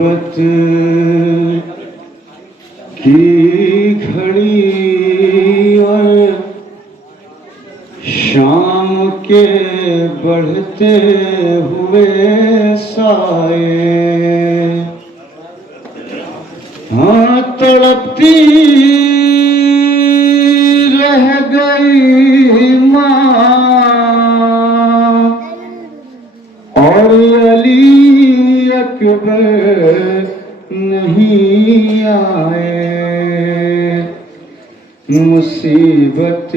وقت کی گھڑی اور شام کے بڑھتے ہوئے سائے، ہاں تڑپتی رہ گئی ماں اور علی اکبر نہیں آئے۔ مصیبت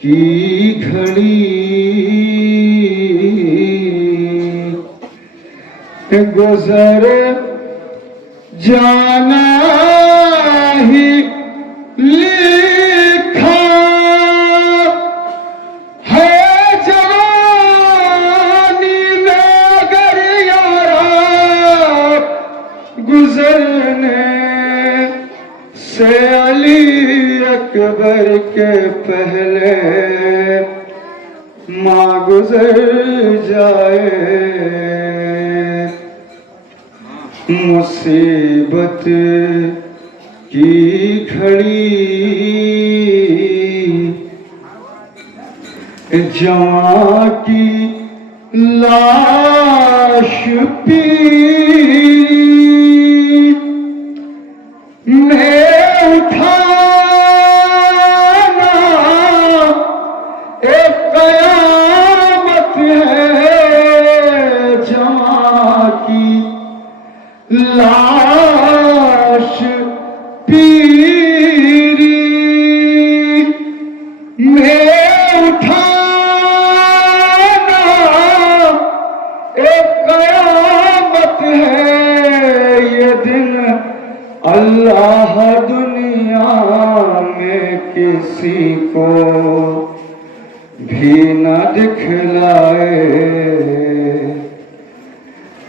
کی گھڑی گزر جانا ہی لکھا ہے جوانی میں، اگر یارا گزرنے سے علی اکبر کے پہلے ماں گزر جائے۔ مصیبت کی گھڑی جوان کی لاش پیری میں اٹھانا ایک قیامت ہے۔ جوان کی لاش پیری میں اٹھانا ایک قیامت ہے۔ یہ دن اللہ دنیا میں کسی کو بھی نہ دکھلائے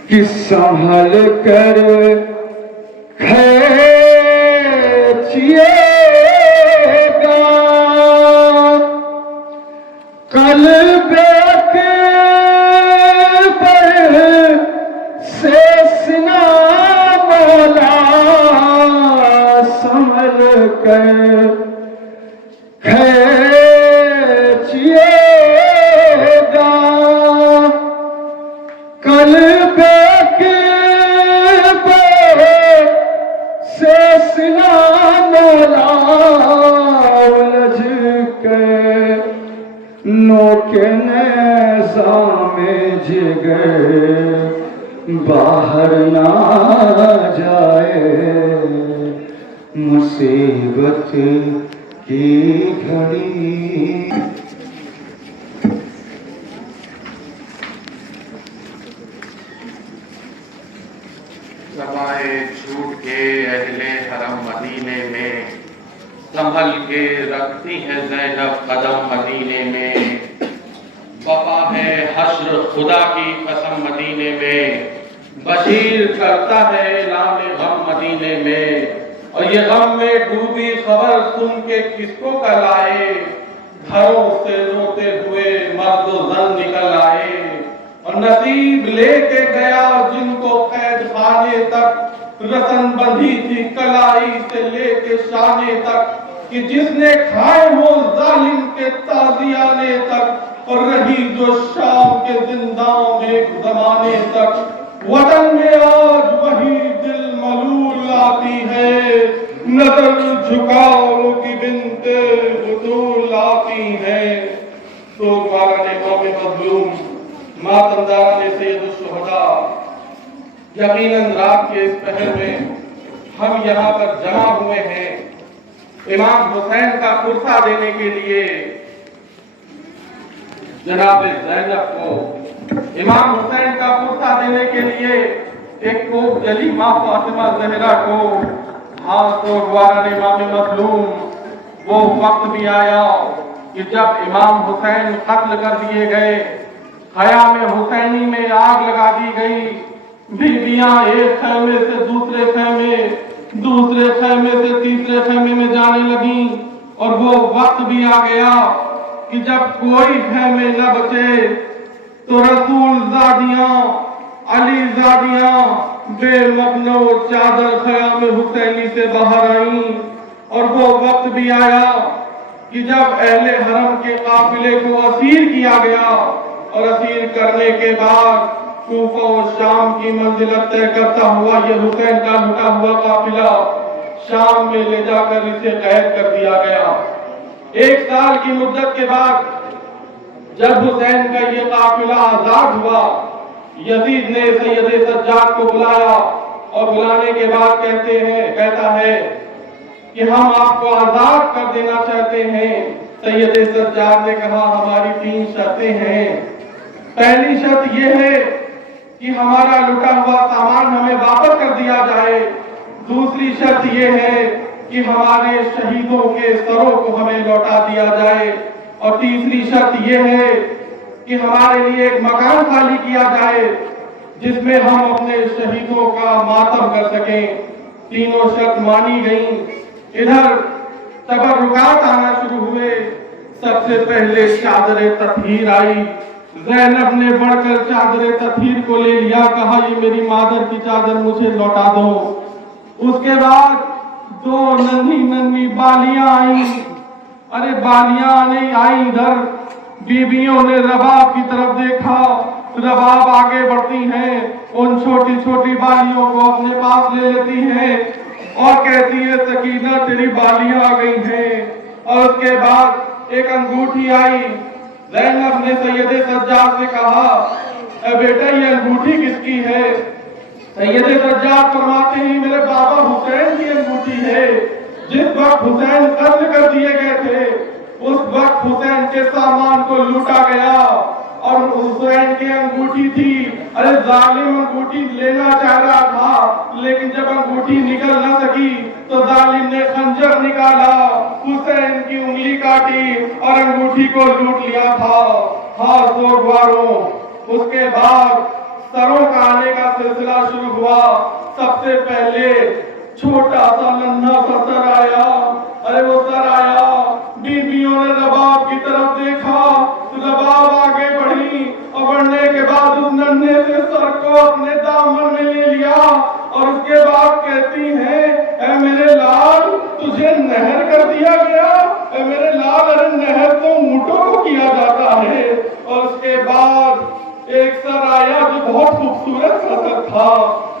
کہ سنبھل کر کھینچیے گا قلب اکبر سے سنا مولا، سنبھل کر کھینچیے گا قلب سے سنا مولا، الجھ کے نوک نیزہ میں جگر باہر نہ جائے۔ مصیبت کی گھڑی سمائے جھوٹ کے اہل حرم مدینے میں، سنبھل کے رکھتی ہے زینب قدم مدینے میں۔ وفا ہے حشر خدا کی قسم مدینے میں، بشیر کرتا ہے اعلان غم مدینے میں۔ اور یہ غم میں ڈوبی خبر سن کے کس کو کل آئے، گھروں سے روتے ہوئے مرد و زن نکل آئے۔ اور نصیب لے کے گیا جن کو قید خانے تک، رسن بندھی تھی کلائی سے لے کے شانے تک، کہ جس نے کھائے ہو ظالم کے تازیانے تک، اور رہی جو شام کے زنداں میں زمانے تک۔ وطن میں آج وہی دل ملول آتی ہے، نظر جھکاؤ کی بنتے بطول آتی ہیں۔ تو ماران امام مظلوم، ماتمداران سید الشہداء، یقیناً رات کے اس پہر میں ہم یہاں پر جمع ہوئے ہیں امام حسین کا قرصہ دینے کے لیے۔ جناب زینب کو امام حسین کا قرصہ دینے کے لیے ایک کوک جلی ماں فاطمہ زہرا کو ہاتھ واران امام مظلوم۔ وہ وقت بھی آیا کہ جب امام حسین قتل کر دیے گئے، خیام حسینی میں آگ لگا دی گئی، بیویاں ایک خیمے سے دوسرے خیمے، دوسرے خیمے سے تیسرے خیمے میں جانے لگیں، اور وہ وقت بھی آ گیا کہ جب کوئی خیمے نہ بچے تو رسول زادیاں علی زادیاں بے مبنو چادر خیام حسینی سے باہر آئیں، اور وہ وقت بھی آیا کہ جب اہل حرم کے قافلے کو اسیر کیا گیا، اور اسیر کرنے کے بعد کوفہ و شام کی منزلت طے کرتا ہوا یہ حسین کا لٹا ہوا قافلہ شام میں لے جا کر اسے قید کر دیا گیا۔ 1 سال کی مدت کے بعد جب حسین کا یہ قافلہ آزاد ہوا، یزید نے سید سجاد کو بلایا، اور بلانے کے بعد کہتا ہے کہ ہم آپ کو آزاد کر دینا چاہتے ہیں۔ سید سجاد نے کہا ہماری 3 شرطیں ہیں۔ پہلی شرط یہ ہے کہ ہمارا لٹا ہوا سامان ہمیں واپس کر دیا جائے، دوسری شرط یہ ہے کہ ہمارے شہیدوں کے سروں کو ہمیں لوٹا دیا جائے، اور تیسری شرط یہ ہے کہ ہمارے لیے ایک مکان خالی کیا جائے جس میں ہم اپنے شہیدوں کا ماتم کر سکیں۔ تینوں شرط مانی گئیں۔ ادھر تبرکات آنا شروع ہوئے۔ سب سے پہلے چادر تطہیر آئی۔ زینب نے بڑھ کر چادر تطہیر کو لے لیا، کہا یہ میری مادر کی چادر مجھے لوٹا دو۔ اس کے بعد 2 ننھی بالیاں آئیں۔ ارے بالیاں نہیں آئیں، ادھر بیویوں نے رباب کی طرف دیکھا، رباب آگے بڑھتی ہیں، ان چھوٹی چھوٹی بالیوں کو اپنے پاس لے لیتی ہیں اور کہتی ہے سکینہ تیری بالیاں آ گئی ہیں۔ اور اس کے بعد ایک انگوٹھی آئی۔ زینب نے سید سجاد سے کہا اے بیٹا یہ انگوٹھی کس کی ہے؟ سید سجاد فرماتے ہیں میرے بابا حسین کی انگوٹھی ہے۔ جس وقت حسین قتل کر دیے گئے تھے اس وقت حسین کے سامان کو لوٹا گیا، اور حسین کی انگوٹھی تھی۔ ارے ظالم انگوٹھی لینا چاہ رہا تھا، لیکن جب انگوٹھی نکل نہ سکی تو ظالم نے خنجر نکالا، حسین کی انگلی کاٹی اور انگوٹھی کو لوٹ لیا تھا۔ ہاں سوگواروں، اس کے بعد سروں کا آنے کا سلسلہ شروع ہوا۔ سب سے پہلے چھوٹا سا ننھا سا سر آیا۔ ارے وہ سر آیا، بیویوں نے رباب کی طرف دیکھا، رباب آگے بڑھی، اور بڑھنے کے بعد اس ننھے سے سر کو اپنے دامن میں لے لیا، اور اس کے بعد کہتی ہیں اے میرے لال تجھے نہر کر دیا گیا؟ اے میرے لال ارے نہر تو اونٹوں کو کیا جاتا ہے۔ اور اس کے بعد ایک سر آیا جو بہت خوبصورت سا سر تھا۔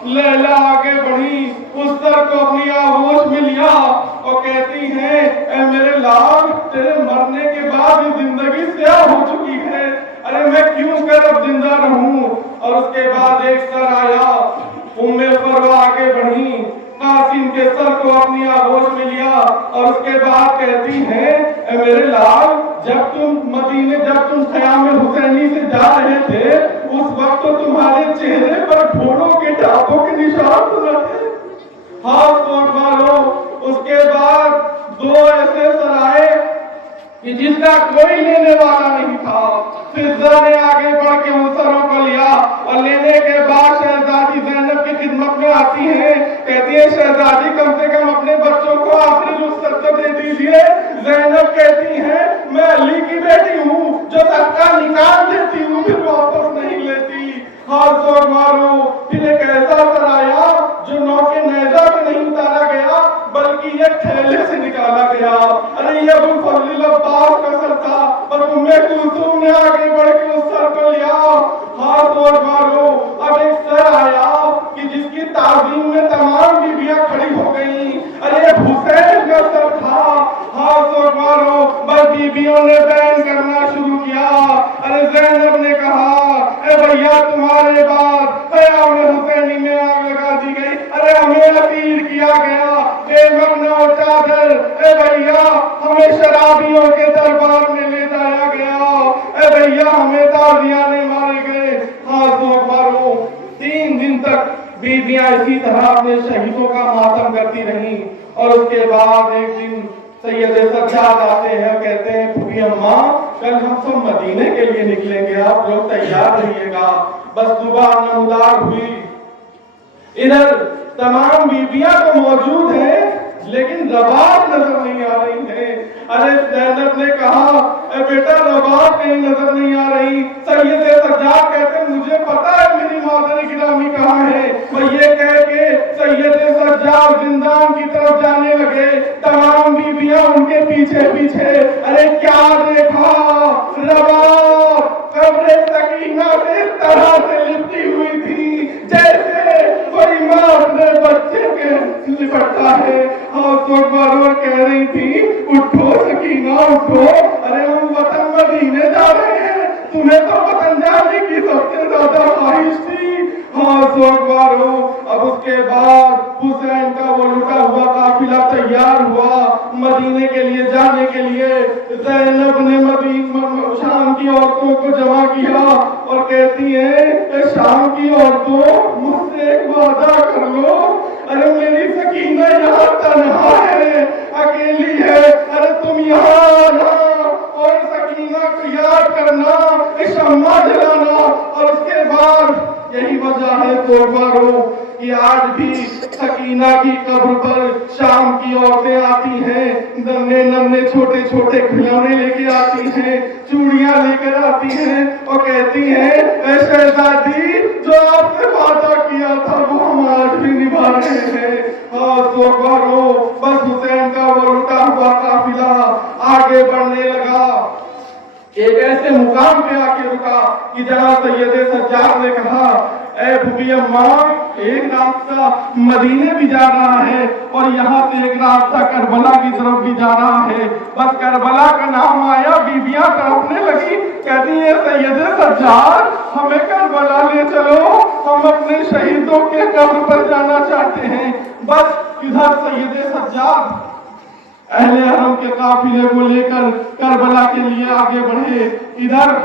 لیلا آگے بڑھی، اس سر کو اپنی آغوش میں لیا اور کہتی ہیں اے میرے لال تیرے مرنے کے بعد یہ زندگی سیاہ ہو چکی ہے، ارے میں کیوں کر اب زندہ رہوں؟ اور اس کے بعد ایک سر آیا، فروہ آگے بڑھی، قاسم کے سر کو اپنی آغوش میں لیا، اور اس کے بعد کہتی ہیں اے میرے لال جب تم خیام حسینی سے جا رہے تھے اس وقت تو تمہارے چہرے پر گھوڑوں کے ٹانپوں کے نشان تو نہ تھے۔ ہاتھ کوٹ مارو۔ اس کے بعد 2 ایسے سر آئے کہ جس کا کوئی لینے والا نہیں تھا۔ فضہ نے آگے بڑھ کے ان سروں کو لیا، اور لینے کے بعد شہزادی زینب کی خدمت میں آتی ہیں، کہتی ہے شہزادی کم سے کم اپنے بچوں کو آخری رخصت تو دے دیجیے۔ زینب کہتی ہیں میں علی کی بیٹی ہوں جو صدقہ نکال دیتی ہوں پھر واپس نہیں لیتی۔ ہاتھ زور مارو۔ پھر ایک ایسا سر آیا جو نوک نیزہ پہ نہیں اتارا گیا بلکہ یہ تھیلے سے نکالا گیا۔ ارے یہ ابو الفضل عباس کا سر تھا، اور ام کلثوم نے آگے بڑھ کے اس سر کو لیا۔ ہاتھ زور مارو۔ اب ایک سر آیا کہ جس کی تعظیم میں تمام بیویاں کھڑی ہو گئیں۔ ارے یہ حسین کا سر تھا۔ ہاتھ زور مارو۔ بس بیویوں نے بیان کرنا شروع کیا۔ ارے زینب نے کہا اے بھیا تمہارے بعد قیام حسینی میں آگ لگا دی گئی، ارے ہمیں اسیر کیا گیا، اے مبنو چادر، اے بھیا ہمیں شرابیوں کے دربار میں لے جایا گیا، اے بھیا ہمیں تازیانے مارے گئے۔ ہاتھ مارو۔ 3 دن تک بیویاں اسی طرح اپنے شہیدوں کا ماتم کرتی رہیں، اور اس کے بعد ایک دن سید سجاد آتے ہیں، کہتے ہیں پھوپھی اماں کل ہم سب مدینے کے لیے نکلیں گے، آپ لوگ تیار رہیے گا۔ بس صبح نمودار ہوئی۔ ادھر تمام بیویاں تو موجود ہیں لیکن رباب نظر نہیں آ رہی ہے۔ ارے زینب نے کہا اے بیٹا رباب کہیں نظر نہیں آ رہی۔ سید سجاد کہتے ہیں مجھے پتا ہے میری مادر گرامی کہاں ہے. وہ یہ کہہ کے سید سجاد زندان کی طرف جانے لگے. تمام بیویاں ان کے پیچھے پیچھے. ارے کیا دیکھا رباب قبر سکینہ سے اس طرح سے لپٹی ہوئی تھی جیسے کوئی ماں اپنے بچے کے لپٹتا ہے. تو بار کہہ رہی تھی اٹھو سکینہ اٹھو. ارے ہم وطن مدینے جا رہے ہیں, تمہیں تو وطن جانے کی سب سے زیادہ خواہش تھی. سوگوار ہو. اب اس کے بعد حسین کا وہ لٹا ہوا قافلہ تیار ہوا مدینے کے لیے جانے کے لیے. زینب نے شام کی عورتوں کو جمع کیا اور کہتی ہیں شام کی عورتوں مجھ سے ایک وعدہ کر لو. ارے میری سکینہ یہاں تنہا ہے, اکیلی ہے. ارے تم یہاں آنا اور سکینہ کو یاد کرنا, شمع جلانا. اور اس کے بعد یہی وجہ ہے توبارو کہ آج بھی سکینہ کی قبر پر شام کی عورتیں آتی ہیں, ننھے ننھے چھوٹے چھوٹے کھلونے لے کے آتی ہیں, چوڑیاں لے کر آتی ہیں اور کہتی ہیں اے شہزادی جو آپ سے وعدہ کیا تھا وہ ہم آج بھی نبھا رہے ہیں. توبارو بس حسین کا وہ لٹا ہوا قافلہ آگے بڑھنے لگا. ایک ایسے مقام پہ آ کے رکا کہ جہاں سید سجاد نے کہا اے بھوبی اماں ایک راستہ مدینے بھی جا رہا ہے اور یہاں سے ایک راستہ کربلا کی طرف بھی جا رہا ہے. بس کربلا کا نام آیا بیویاں تڑپنے لگی, کہتی ہیں سید سجاد ہمیں کربلا لے چلو, ہم اپنے شہیدوں کے قبر پر جانا چاہتے ہیں. بس ادھر سید سجاد اہل حرم کے قافلے کو لے کر کربلا کے لیے آگے بڑھے. ادھر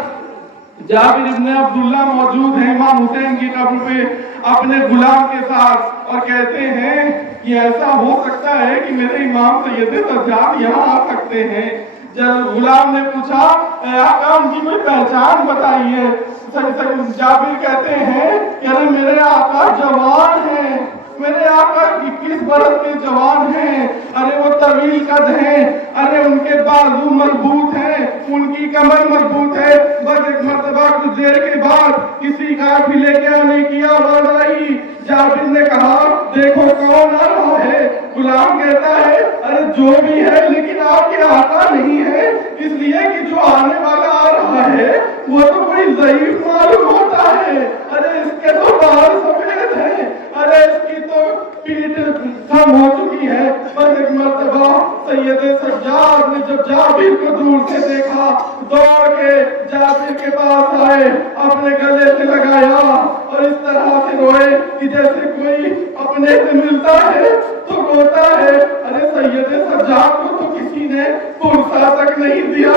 جابر ابن عبداللہ موجود ہیں امام حسین کی قبر پہ اپنے غلام کے ساتھ اور کہتے ہیں کہ ایسا ہو سکتا ہے کہ میرے امام سید سجاد یہاں آ سکتے ہیں. جب غلام نے پوچھا اے آقا ان کی کوئی پہچان بتائیے. جابر کہتے ہیں کہ ارے میرے آقا جوان ہیں, میرے آقا 21 برس کے جوان ہیں. ارے وہ طویل قد ہیں, ارے ان کے بازو مضبوط ہیں, ان کی کمر مضبوط ہے. بس ایک مرتبہ کچھ دیر کے بعد کسی قافلے کے آنے کی آواز آئی. جابر نے کہا دیکھو کون آ رہا ہے. غلام کہتا ہے ارے جو بھی ہے لیکن آپ کے آقا نہیں ہے, اس لیے کہ جو آنے والا آ رہا ہے وہ تو کوئی ضعیف معلوم ہوتا ہے. ارے اس کے تو بال سفید ہیں, ارے اس کی تو پیٹ کم ہو چکی ہے. بس ایک مرتبہ سید سجاد نے جب جابر کو دور سے دیکھا دوڑ کے جابر کے پاس آئے, اپنے گلے سے لگایا اور اس طرح سے روئے کہ جیسے کوئی اپنے سے ملتا ہے تو روتا ہے. ارے سید سجاد کو تو کسی نے پرسا تک نہیں دیا.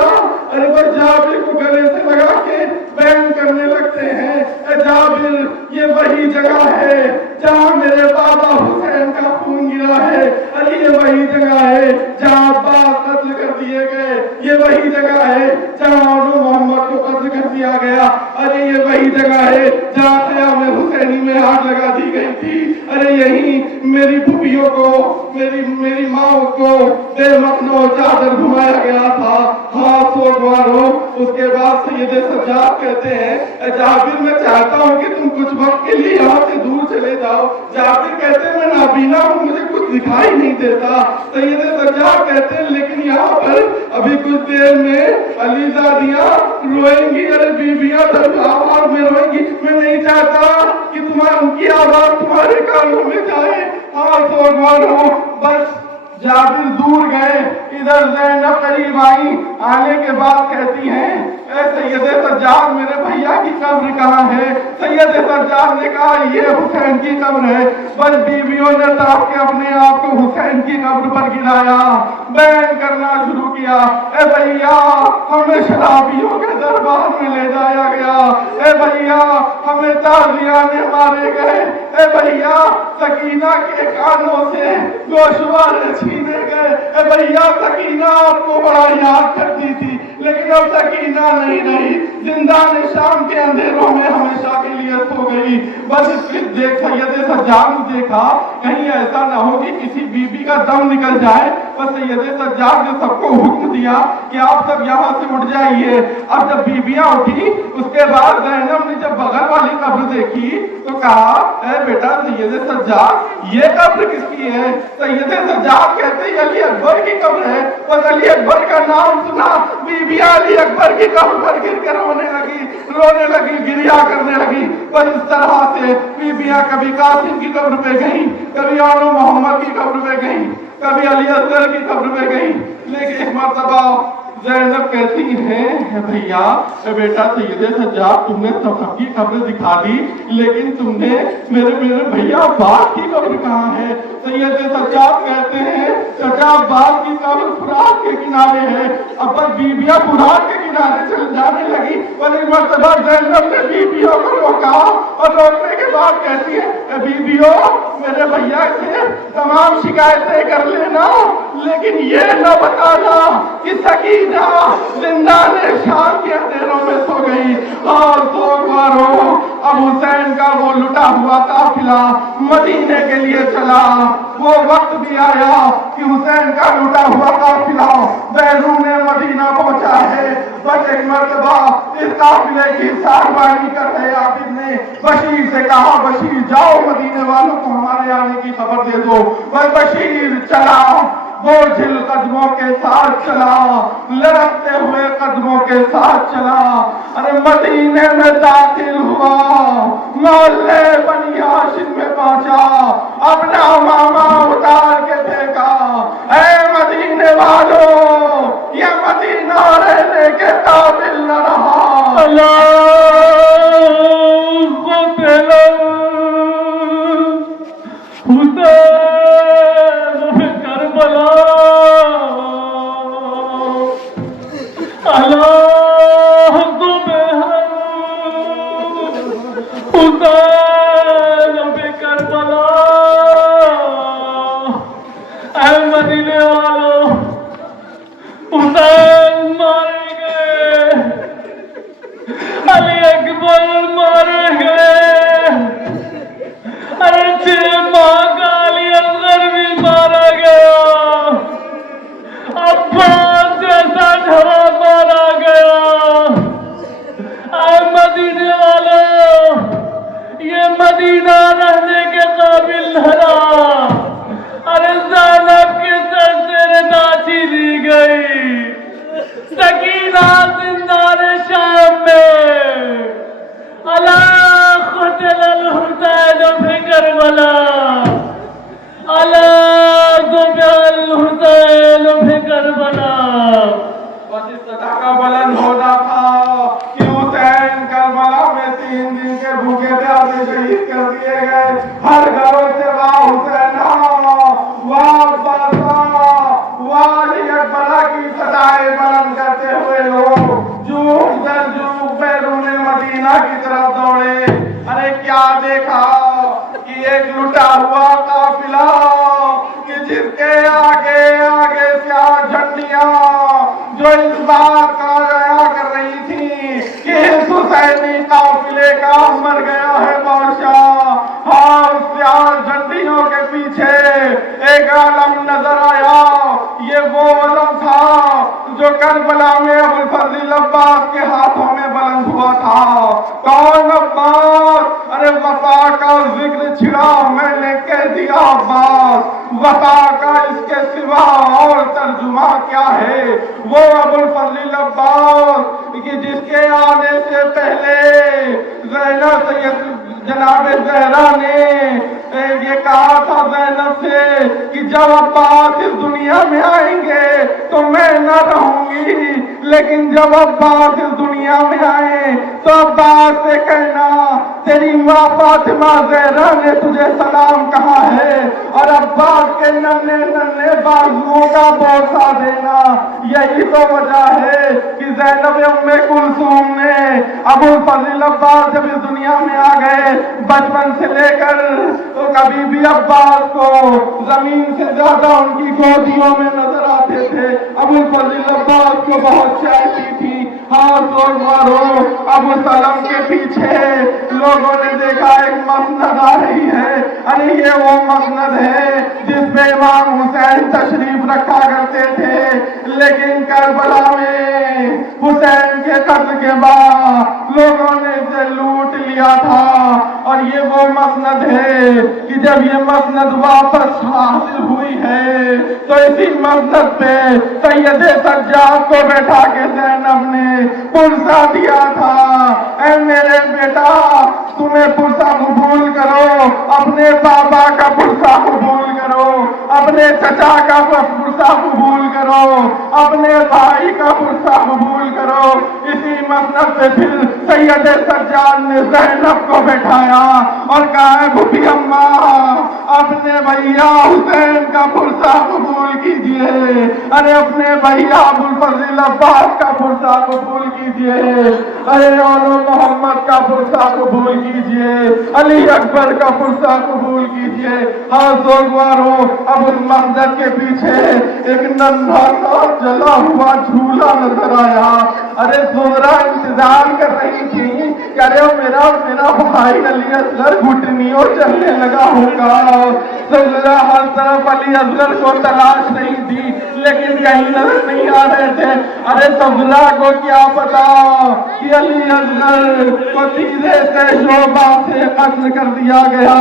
ارے بس جابر کو گلے سے لگا کے بیان کرنے لگتے ہیں اے جابر یہ وہی جگہ ہے جہاں میرے بابا حسین کا خون گرا ہے. ارے یہ وہی جگہ ہے جہاں عباس قتل کر دیے گئے. یہ وہی جگہ ہے جہاں محمد کو قتل کر دیا گیا. ارے یہ وہی جگہ ہے جہاں قیام حسینی میں آگ لگا دی گئی تھی. ارے یہی میری پھوپھیوں کو میری ماں کو بے مخنو چادر گھمایا گیا تھا. ہاں سوگوارو. اس کے بعد سید سجاد کہتے ہیں اے جابر میں چاہتا ہوں کہ تم کچھ وقت کے لیے یہاں سے دور چلے جاؤ. جابر کہتے ہیں میں نابینا ہوں, مجھے کچھ دکھائی نہیں دیتا. سید سجاد کہتے ہیں لیکن یہاں پر ابھی کچھ دیر میں علی زادیاں روئیں گی, ارے بیویاں آواز میں روئیں گی. میں نہیں چاہتا کہ ان کی آواز تمہارے کانوں میں جائے. ہاں سوگوارو. بس جابر دور گئے, ادھر زینب قریب آئی. آنے کے بعد کہتی ہیں اے سید سجاد میرے بھیا کی قبر کہاں ہے. سید سجاد نے کہا یہ حسین کی قبر ہے. بس بیویوں نے تڑپ کے اپنے آپ کو حسین کی قبر پر گرایا, بیان کرنا شروع کیا اے بھیا ہمیں شرابیوں کے دربار میں لے جایا گیا. اے بھیا ہمیں تازیانے مارے گئے. اے بھیا سکینہ کے کانوں سے گوشوارے چھینے گئے. اے بھیا سکینہ آپ کو بڑا یاد کرتی تھی. لیکن اب سکینہ نہیں رہی، زندان شام کے اندھیروں میں ہمیشہ کے لیے سو گئی۔ بس اس کی دیکھ سید سجاد نے دیکھا کہیں ایسا نہ ہو کہ کسی بی بی کا دم نکل جائے۔ بس سید سجاد نے سب کو حکم دیا کہ آپ سب یہاں سے اٹھ جائیے۔ اب جب بیویاں اٹھی اس کے بعد زینب نے جب بغل والی قبر دیکھی تو کہا اے بیٹا سید سجاد یہ قبر کس کی ہے؟ سید سجاد کہتے ہیں علی اکبر کی قبر ہے۔ بس علی اکبر کا نام سنا بیویاں علی اکبر کی قبر پر گر کر رونے لگی گریا کرنے لگی۔ بس اس طرح سے بیویاں کبھی قاسم کی قبر پہ گئیں، کبھی آنو محمد کی قبر پہ گئیں، کبھی علی اصغر کی قبر پہ گئیں۔ لیکن ایک مرتبہ زینب کہتی ہے بھیا بیٹا سید سجاد تم نے سب کی قبر دکھا دی لیکن تم نے میرے بھیا عباس کی قبر کہاں ہے؟ سید سجاد کہتے ہیں چچا عباس کی قبر فرات کے کنارے ہے۔ اب بس بیویاں فرات کے کنارے چل جانے لگی، اور ایک مرتبہ زینب نے بیویوں کو روکا اور روکنے کے بعد کہتی ہے بیویوں میرے بھیا سے تمام شکایتیں کر لینا لیکن یہ نہ بتانا کہ سکینہ زندان شام کے اندھیروں میں سو گئی۔ اور سوگوارو اب حسین کا وہ لٹا ہوا قافلہ مدینے کے لیے چلا۔ وہ وقت بھی آیا کہ حسین کا لٹا ہوا قافلہ بیرون مدینہ پہنچا ہے۔ بس ایک مرتبہ اس قافلے کی ساربانی کر رہے عابد نے بشیر سے کہا بشیر جاؤ مدینے والوں کو ہمارے آنے کی خبر دے دو۔ بس بشیر چلا، بوجھل قدموں کے ساتھ چلا، لڑکتے ہوئے قدموں کے ساتھ چلا۔ ارے مدینے میں داخل ہوا، محلے بنی ہاشم میں پہنچا، اپنا ماما اتار کے دیکھا۔ اے مدینے والوں یہ مدینہ رہنے کے قابل نہ رہا۔ اللہ لیکن جب عباس اس دنیا میں آئے تو عباس سے کہنا تیری ماں فاطمہ زہرا نے تجھے سلام کہا ہے، اور عباس کے ننھے ننھے بازوؤں کا بوسہ دینا۔ یہی تو وجہ ہے کہ زینب ام کلثوم نے ابو الفضل عباس جب اس دنیا میں آ گئے، بچپن سے لے کر تو کبھی بھی عباس کو زمین سے زیادہ ان کی گودیوں میں نظر آتے تھے۔ ابو الفضل عباس کو بہت چاہتی تھی۔ ہاتھ لوگ مارو، ابو سلم کے پیچھے لوگوں نے دیکھا ایک مسند آ رہی ہے۔ ارے یہ وہ مسند ہے جس پہ امام حسین تشریف رکھا کرتے تھے، لیکن کربلا میں حسین کے قتل کے بعد لوگوں نے اسے لوٹ لیا تھا۔ اور یہ وہ مسند ہے کہ جب یہ مسند واپس حاصل ہوئی ہے تو اسی مسند پہ سید سجاد کو بیٹھا کے زینب نے پرسہ دیا تھا۔ اے میرے بیٹا، تمہیں پرسہ قبول کرو، اپنے بابا کا پرسہ قبول کرو، اپنے چچا کا پرسہ قبول کرو، اپنے بھائی کا پرسہ قبول کرو۔ اسی مسند پہ پھر سید سجاد نے زینب کو بٹھایا اور کہا بھوپی اماں، اپنے بھیا حسین کا پرسہ قبول کیجئے، ارے اپنے بھیا ابو الفضل عباس کا پرسہ قبول کیجئے، ارے اولو محمد کا پرسہ قبول کیجئے، علی اکبر کا پرسہ قبول کیجئے۔ ہاں سوگوارو، اب اس مسجد کے پیچھے ایک ننھا سا جلا ہوا جھولا نظر آیا۔ ارے زہرا انتظار کر رہی تھی کہ ارے میرا بھائی علی اصغر گھٹنیوں چلنے لگا ہوگا۔ زہرا ہر طرف علی اصغر کو تلاش نہیں تھی، لیکن کہیں نظر نہیں آ رہے تھے۔ ارے زہرا کو کیا پتا کہ علی اصغر کو تیرے سے شعبہ سے قتل کر دیا گیا۔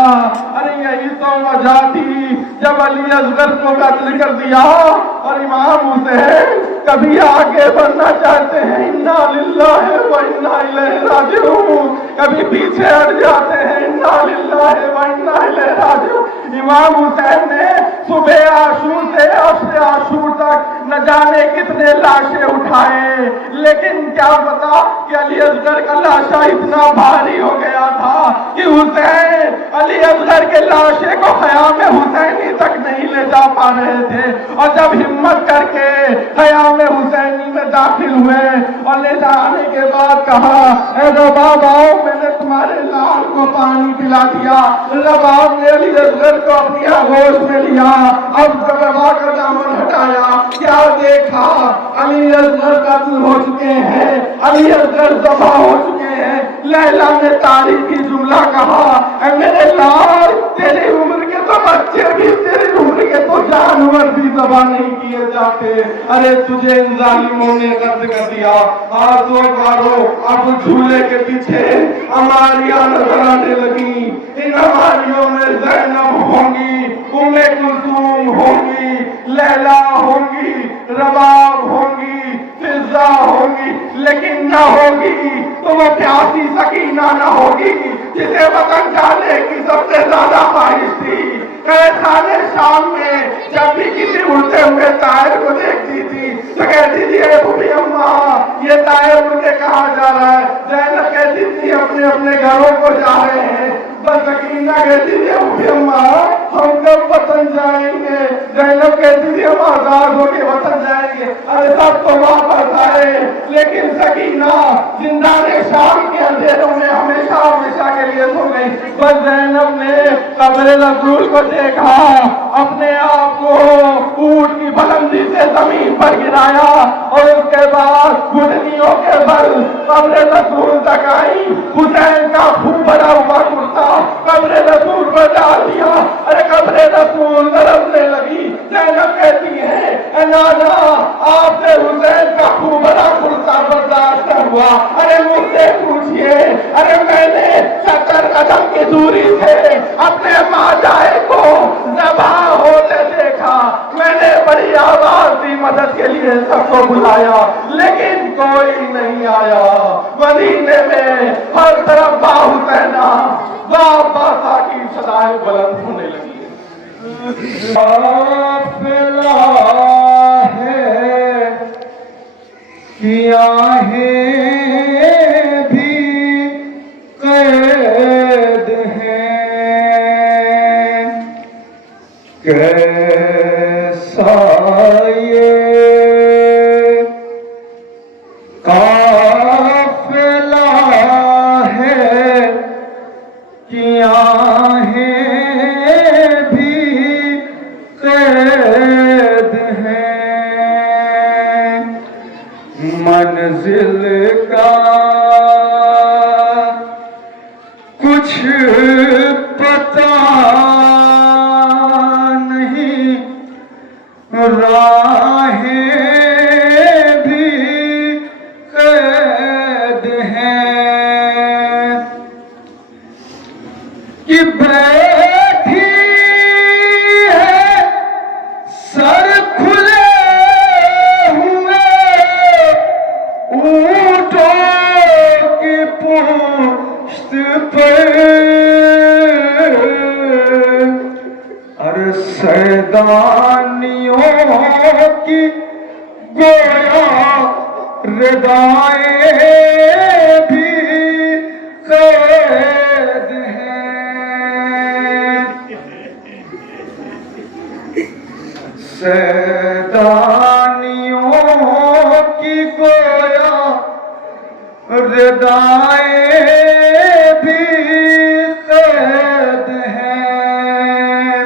ارے یہی تو وجہ تھی جب علی اصغر کو قتل کر دیا اور امام حسین کبھی آگے بڑھنا چاہتے ہیں انا للہ و انا الیہ راجعون، کبھی پیچھے ہٹ جاتے ہیں انا للہ و انا الیہ راجعون۔ امام حسین نے صبح عاشور سے عصر عاشور تک نہ جانے کتنے لاشیں اٹھائے، لیکن کیا پتا کہ علی اصغر کا لاشا اتنا بھاری ہو گیا تھا کہ حسین علی اصغر کے لاشے کو خیام حسینی تک نہیں لے جا پا رہے تھے، اور جب ہمت کر کے خیام حسینی میں داخل ہوئے اور لے جانے کے بعد کہا اے رباب آؤ، میں نے تمہارے لال کو پانی پلا دیا۔ رباب نے علی اصغر کو اپنی آغوش میں لیا، اب رباب کا دامن ہٹایا، کیا دیکھا علی اصغر قتل ہو چکے ہیں، علی اصغر ذبح ہو چکے ہیں۔ لیلا نے تاریخی جملہ کہا اے میرے لال، تیری عمر کے تو بچے بھی، تیری عمر کے تو جانور بھی ذبح نہیں کیے جاتے، ارے تجھے ان ظالموں نے قتل کر دیا۔ آسو کارو، اب جھولے کے پیچھے ہماریاں نظر آنے لگی، ان ہماریوں میں زینب ہوں گی، ام کلثوم ہوں گی، لیلا ہوں گی، رباب ہوں گی، فضا ہوں گی، لیکن نہ ہوگی تو وہ پیاسی سکینہ نہ ہوگی جسے وطن جانے کی سب سے زیادہ خواہش تھی۔ قید خانے شام میں جب بھی کسی اڑتے ہوئے طائر کو دیکھتی تھی تو کہتی تھی اے بھوپی اماں، یہ طائر مجھے کہاں جا رہا ہے؟ زینب کہتی تھی اپنے اپنے گھروں کو جا رہے ہیں، بس سکینہ کہتی تھی بھوپی اماں ہم کب وطن جائیں گے؟ زینب کہتی تھی ہم آزاد ہو کے وطن جائیں گے۔ ارے سب تو واپس آئے، لیکن سکینہ زندان شام کے اندھیروں میں ہمیشہ ہمیشہ کے لیے سو گئی۔ بس زینب نے قبر رسول کو دیکھا، اپنے آپ کو اونٹ کی بلندی سے زمین پر گرایا اور اس کے بعد گھٹنیوں کے بل قبر رسول تک آئی، حسین کا خوب بڑا ہوا کرتا قبر رسول پر ڈال دیا۔ ارے قبر رسول لرزنے لگی۔ زینب کہتی ہے اے نانا، آپ سے حسین کا خوب بڑا کرتا برداشت نہ ہوا، ارے مجھ سے پوچھئے، ارے میں نے 70 قدم کی دوری سے اپنے ماجائے کو ذبح ہوتے دیکھا، میں نے بڑی آواز دی مدد کے لیے سب کو بلایا، لیکن کوئی نہیں آیا۔ مدینے میں ہر طرف با حسینہ باسا کی صدائیں بلند ہونے لگی۔ غافلہ ہے کیا ہے بھی قید کیسا یہ قافلہ ہے کہ آہیں بھی قید ہیں، منزل کا کچھ پتہ نہیں، راہیں بھی قید ہیں، کہ بیٹھی ہے سر کھلے ہوئے اونٹوں کی پشت پر، سیدانیوں کی گویا ردائیں بھی قید ہیں، سیدانیوں کی گویا ردائیں بھی قید ہیں،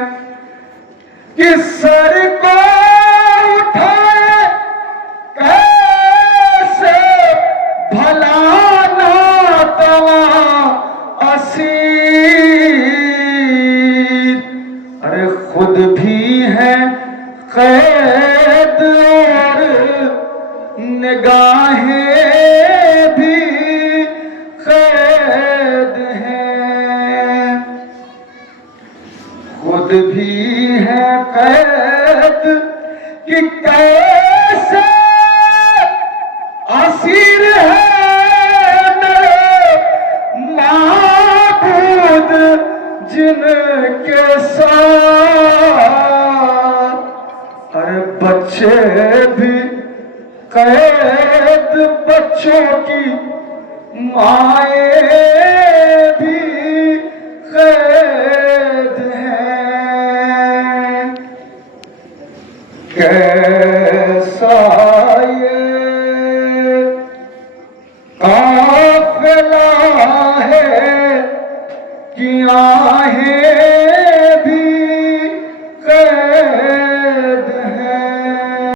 کہ سر کو اٹھائے کیسے بھلا ناتواں اسیر، ارے خود بھی ہے قید اور نگاہیں بھی قید ہیں، خود بھی ہے قید کہ کیسے اسیر ہے میرے معبود جن کے ساتھ، ارے بچے بھی قید، بچوں کی مائیں بھی قید ہیں، کیسا